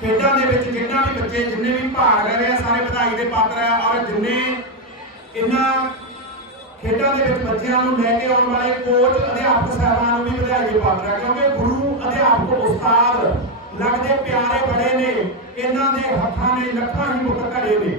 ਖੇਡਾਂ ਦੇ ਵਿੱਚ ਜਿੰਨਾ ਵੀ ਬੱਚੇ, ਜਿੰਨੇ ਵੀ ਭਾਗ ਲੈ ਰਹੇ ਆ, ਸਾਰੇ ਵਧਾਈ ਦੇ ਪਾਤਰ ਆ, ਔਰ ਜਿੰਨੇ ਇਹਨਾਂ ਖੇਡਾਂ ਦੇ ਵਿੱਚ ਬੱਚਿਆਂ ਨੂੰ ਲੈ ਕੇ ਆਉਣ ਵਾਲੇ ਕੋਚ, ਅਧਿਆਪਕ ਸਾਹਿਬਾਨ ਨੂੰ ਵੀ ਵਧਾਈ ਦੇ ਪਾਤਰ ਆ, ਕਿਉਂਕਿ ਗੁਰੂ, ਅਧਿਆਪਕ, ਉਸਤਾਦ ਲੱਗਦੇ ਪਿਆਰੇ ਬੜੇ ਨੇ, ਇਹਨਾਂ ਦੇ ਹੱਥਾਂ ਨੇ ਲੱਖਾਂ ਹੀ ਮੁੱਖ ਘੜੇ ਨੇ।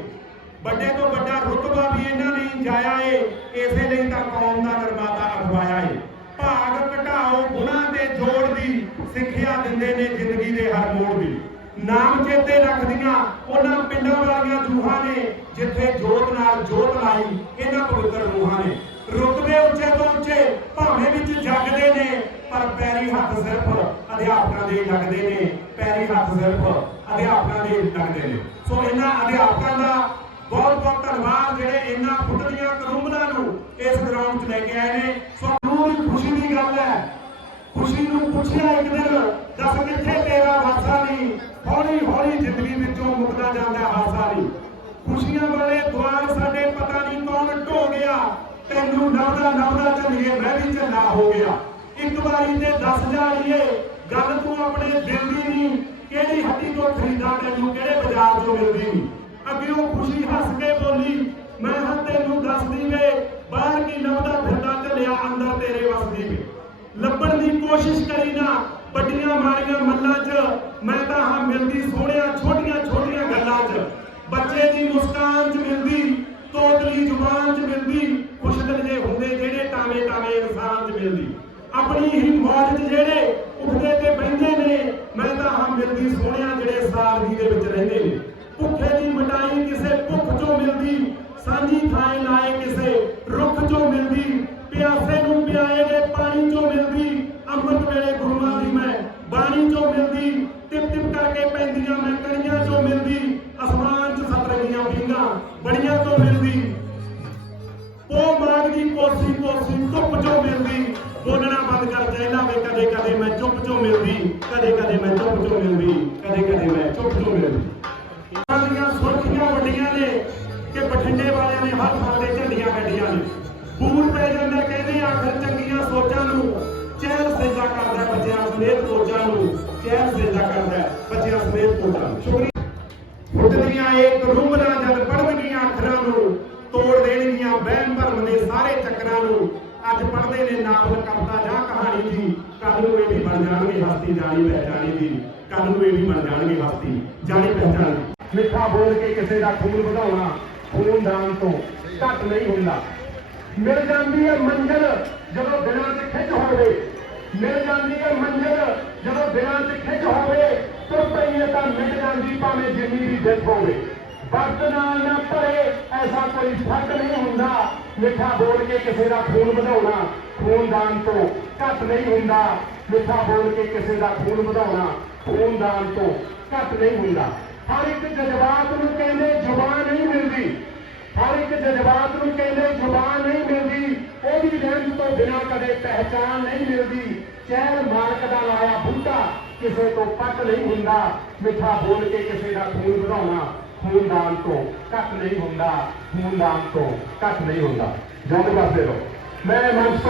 ਵੱਡੇ ਤੋਂ ਵੱਡਾ ਰੁਤਬਾ ਵੀ ਇਹਨਾਂ ਨੇ ਜਾਇਆ ਏ, ਇਸੇ ਲਈ ਤਾਂ ਕੌਮ ਦਾ ਨਿਰਮਾਤਾ ਅਖਵਾਇਆ ਏ। ਭਾਗ ਘਟਾਓ, ਗੁਣਾ ਦੇ ਜੋੜ ਦੀ ਸਿੱਖਿਆ ਦਿੰਦੇ ਨੇ ਜ਼ਿੰਦਗੀ ਦੇ ਹਰ ਮੋੜ ਦੀ ਨਾਮ ਚੇਤੇ ਰੱਖਦੀਆਂ। ਉਹਨਾਂ ਪਿੰਡਾਂ ਵਾਲੀਆਂ ਜੂਹਾਂ ਨੇ, ਜਿੱਥੇ ਜੋਤ ਨਾਲ ਜੋਤ ਲਾਈ, ਇਹਨਾਂ ਪਵਿੱਤਰ ਰੂਹਾਂ ਨੇ। ਰੁਤਬੇ ਉੱਚੇ ਤੋਂ ਉੱਚੇ, ਭਾਵੇਂ ਵਿੱਚ ਜਗਦੇ ਨੇ, ਪਰ ਪੈਰੀ ਹੱਥ ਸਿਰਫ ਅਧਿਆਪਕਾਂ ਦੇ ਲੱਗਦੇ ਨੇ। ਪੈਰੀ ਹੱਥ ਸਿਰਫ ਅਧਿਆਪਕਾਂ ਦੇ ਲੱਗਦੇ ਨੇ। ਸੋ ਇਹਨਾਂ ਅਧਿਆਪਕਾਂ ਦਾ ਬਹੁਤ ਬਹੁਤ ਧੰਨਵਾਦ, ਜਿਹੜੇ ਇਹਨਾਂ ਫੁੱਟਦੀਆਂ ਕਰੂੰਬਲਾਂ ਨੂੰ ਇਸ ਗਰਾਊਂਡ 'ਚ ਲੈ ਕੇ ਆਏ ਨੇ। ਸੋ ਨੂੰ ਵੀ ਖੁਸ਼ੀ ਦੀ ਗੱਲ ਹੈ। ਖੁਸ਼ੀ ਨੂੰ ਪੁੱਛਿਆ ਇੱਕ ਦਿਨ, ਦੱਸ ਕਿੱਥੇ ਤੇਰਾ ਵਾਸਾ ਨਹੀਂ ਹੌਲੀ ਹੌਲੀ ਜ਼ਿੰਦਗੀ ਵਿੱਚੋਂ ਮੁੱਕਦਾ ਜਾਂਦਾ ਹਾਸਾ ਨਹੀਂ ਖੁਸ਼ੀਆਂ ਵਾਲੇ ਦੁਆਰ ਸਾਡੇ ਪਤਾ ਨਹੀਂ ਕੌਣ ਢੋ ਗਿਆ। ਤੈਨੂੰ ਨਵਦਾ ਨਵਦਾ ਚੱਲੀਏ ਮੈਂ ਵੀ ਝੱਲਾ ਹੋ ਗਿਆ। ਇੱਕ ਵਾਰੀ ਤੇ ਦੱਸ ਜਾਣੀਏ ਗੱਲ ਤੂੰ ਆਪਣੇ ਦਿਲ ਦੀ ਨਹੀਂ। ਕਿਹੜੀ ਹੱਟੀ ਤੋਂ ਖਰੀਦਾ ਤੈਨੂੰ, ਕਿਹੜੇ ਬਾਜ਼ਾਰ ਤੋਂ ਮਿਲਦੀ ਨਹੀਂ। ਅੱਗੇ ਉਹ ਖੁਸ਼ੀ ਹੱਸ ਕੇ ਬੋਲੀ, ਮੈਂ ਹਾਂ ਤੈਨੂੰ ਦੱਸਦੀ ਵੇ, ਬਾਹਰ ਕੀ ਲੱਭਦਾ ਫਿਰਦਾ ਚੱਲਿਆ ਅੰਦਰ ਤੇਰੇ ਵਸਦੀ ਵੇ। ਲੱਭਣ ਦੀ ਕੋਸ਼ਿਸ਼ ਕਰੀ ਨਾ, ਵੱਡੀਆਂ ਮਾਰੀਆਂ ਮੱਲਾਂ 'ਚ ਮੈਂ ਤਾਂ ਹਾਂ ਮਿਲਦੀ ਸੋਹਣਿਆ ਛੋਟੀਆਂ ਛੋਟੀਆਂ ਗੱਲਾਂ 'ਚ ਬੱਚੇ ਦੀ 'ਚ ਮਿਲਦੀ ਤੋਤਲੀ ਜ਼ੁਬਾਨ 'ਚ ਮਿਲਦੀ ਖੁਸ਼ ਦਿਲ ਜੇ ਹੁੰਦੇ ਜਿਹੜੇ ਟਾਵੇਂ ਟਾਵੇਂ ਇਨਸਾਨ 'ਚ ਮਿਲਦੀ। ਆਪਣੀ ਹੀ ਮੌਜ 'ਚ ਜਿਹੜੇ ਉੱਠਦੇ ਤੇ ਬਹਿੰਦੇ ਨੇ, ਮੈਂ ਤਾਂ ਹਾਂ ਮਿਲਦੀ ਸੋਹਣਿਆ ਜਿਹੜੇ ਸਾਰਗੀ ਦੇ ਵਿੱਚ ਰਹਿੰਦੇ ਨੇ। ਭੁੱਖੇ ਦੀ ਮਟਾਈ ਕਿਸੇ ਭੁੱਖ 'ਚੋਂ ਮਿਲਦੀ, ਸਾਂਝੀ ਥਾਂ ਲਾਏ ਕਿਸੇ ਰੁੱਖ 'ਚੋਂ ਮਿਲਦੀ, ਪਿਆਸੇ ਨੂੰ ਪਿਆਏ ਦੇ ਪਾਣੀ 'ਚੋਂ ਮਿਲਦੀ, ਅੰਮ੍ਰਿਤ ਵੇਲੇ ਗੁਰੂਆਂ ਦੀ ਮੈਂ ਬਾਣੀ 'ਚੋਂ ਮਿਲਦੀ ਟਿਪ ਟਿਪ ਕਰਕੇ ਪੈਂਦੀਆਂ ਮੈਂ ਕਣੀਆਂ 'ਚੋਂ ਮਿਲਦੀ, ਅਸਮਾਨ ਬੜੀਆਂ ਤੋਂ ਮਿਲਦੀ। ਉਹ ਮਾਗਦੀ ਕੋਸੀ ਕੋਸੀ ਧੁੱਪ 'ਚੋਂ ਮਿਲਦੀ। ਬੋਲਣਾ ਬੰਦ ਕਰ ਚਾਹੀਦਾ ਵੇ ਕਦੇ ਕਦੇ ਮੈਂ ਚੁੱਪ 'ਚੋਂ ਮਿਲਦੀ। ਕਦੇ ਕਦੇ ਮੈਂ ਚੁੱਪ 'ਚੋਂ ਮਿਲਦੀ। ਕਦੇ ਕਦੇ ਮੈਂ ਚੁੱਪ 'ਚੋਂ ਮਿਲਦੀ। ਇਹਨਾਂ ਦੀਆਂ ਸੁਰਖੀਆਂ ਵੱਡੀਆਂ ਨੇ ਕਿ ਬਠਿੰਡੇ ਵਾਲਿਆਂ ਨੇ ਹਰ ਥਾਂ ਤੇ ਝੰਡੀਆਂ ਕੱਢੀਆਂ ਨੇ। ਬੂਰ ਪੈ ਜਾਂਦਾ ਕਹਿੰਦੇ ਆਖਰ ਚੰਗੀਆਂ ਸੋਚਾਂ ਨੂੰ। ਚਹਿਲ ਸਜਦਾ ਕਰਦਾ ਬੱਚਿਆਂ ਸਮੇਤ ਕੋਚਾਂ ਨੂੰ। ਚਹਿਲ ਸਜਦਾ ਕਰਦਾ ਬੱਚਿਆਂ ਸਮੇਤ ਕੋਚਾਂ ਨੂੰ। ਸ਼ੁਕਰੀਆ। ਫੁੱਟਦੀਆਂ ਇੱਕ ਰੂਮਲਾਂ ਜਦ ਅੱਖਰਾਂ ਨੂੰ ਤੋੜ ਦੇਣਗੀਆਂ, ਵਹਿਮ ਭਰਮ ਦੇ ਸਾਰੇ ਚੱਕਰਾਂ ਨੂੰ। ਅੱਜ ਪੜ੍ਹਦੇ ਨੇ ਨਾਵਲ, ਕਵਿਤਾ ਜਾਂ ਕਹਾਣੀ ਦੀ ਕੱਲ ਨੂੰ ਇਹ ਵੀ ਬਣ ਜਾਣਗੇ ਹਸਤੀ, ਜਾਣੀ ਪਹਿਚਾਣੀ ਦੀ ਕੱਲ ਨੂੰ ਇਹ ਵੀ ਬਣ ਜਾਣਗੇ ਹਸਤੀ, ਜਾਣੀ ਪਹਿਚਾਣੀ ਮਿੱਠਾ ਬੋਲ ਕੇ ਕਿਸੇ ਦਾ ਖੂਨ ਵਧਾਉਣਾ, ਖੂਨ ਦਾਨ ਤੋਂ ਘੱਟ ਨਹੀਂ ਹੁੰਦਾ। ਮਿਲ ਜਾਂਦੀ ਹੈ ਮੰਜ਼ਿਲ ਜਦੋਂ ਦਿਲਾਂ 'ਚ ਖਿੱਚ ਹੋਵੇ। ਮਿਲ ਜਾਂਦੀ ਹੈ ਮੰਜ਼ਿਲ ਜਦੋਂ ਦਿਲਾਂ 'ਚ ਖਿੱਚ ਹੋਵੇ, ਤੁਰ ਪਈਏ ਤਾਂ ਮਿਲ ਜਾਂਦੀ ਭਾਵੇਂ ਜਿੰਨੀ ਵੀ ਦਿੱਤ ਹੋਵੇ। ਵਕਤ ਨਾਲ ਨਾ ਭਰੇ, ਐਸਾ ਕੋਈ ਫ਼ਰਕ ਨਹੀਂ ਹੁੰਦਾ। ਮਿੱਠਾ ਬੋਲ ਕੇ ਕਿਸੇ ਦਾ ਖੂਨ ਵਧਾਉਣਾ, ਖੂਨਦਾਨ ਤੋਂ ਘੱਟ ਨਹੀਂ ਹੁੰਦਾ। ਮਿੱਠਾ ਬੋਲ ਕੇ ਕਿਸੇ ਦਾ ਖੂਨ ਵਧਾਉਣਾ, ਖੂਨਦਾਨ ਤੋਂ ਘੱਟ ਨਹੀਂ ਹੁੰਦਾ। ਹਰ ਇੱਕ ਜਜ਼ਬਾਤ ਨੂੰ ਕਹਿੰਦੇ ਜ਼ੁਬਾਨ ਨਹੀਂ ਮਿਲਦੀ। ਹਰ ਇੱਕ ਜਜ਼ਬਾਤ ਨੂੰ ਕਹਿੰਦੇ ਜ਼ੁਬਾਨ ਨਹੀਂ ਮਿਲਦੀ। ਉਹਦੀ ਰਹਿਮਤ ਤੋਂ ਬਿਨਾਂ ਕਦੇ ਪਹਿਚਾਨ ਨਹੀਂ ਮਿਲਦੀ। ਚਹਿਲ ਮਾਲਕ ਦਾ ਲਾਇਆ ਬੂਟਾ ਕਿਸੇ ਤੋਂ ਪੱਟ ਨਹੀਂ ਹੁੰਦਾ। ਮਿੱਠਾ ਬੋਲ ਕੇ ਕਿਸੇ ਦਾ ਖੂਨ ਵਧਾਉਣਾ ਖੂਨਦਾਨ ਤੋਂ ਘੱਟ ਨਹੀਂ ਹੁੰਦਾ ਖੂਨਦਾਨ ਤੋਂ ਘੱਟ ਨਹੀਂ ਹੁੰਦਾ। ਜਦ ਪਾਸੇ ਰਹੋ। ਮੈਂ ਮੰਚ